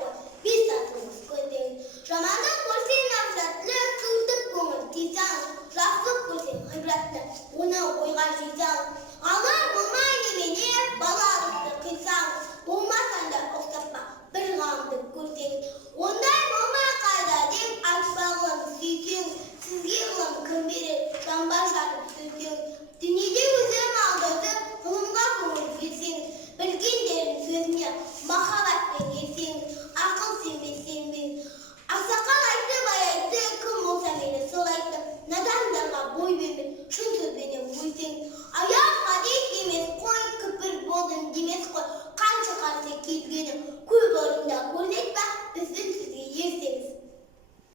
қой, бес татымыз көтен. Жамандық көрсең нақсатлы, суытып көңіл тисаң, жақсылық көрсең ғибратты, оны ойға жисаң. Алар болмай немене, балалықты қисаң, болмасаң да ұқсаппа, бір ғамды көрсең. Ондай болмай қайда деп ашпағылым сүйсең, сізге ғылым кім берер, жанба жарып сөзсең. Дүниеде өзім алдырды, ғылымға көңіл берсең, білгендерін сөзіне махаббатпен ерсең, ақыл сенбесең мен. Ақсақал айтты, бай айтты, кім болса мені сол айтты, надандарға бой берме, шын сөзбенен өйсең. Аяқ хадис емес қой, күпір болдым демес қой, қанша қарсы келгені көп орында көрсетпе, біздің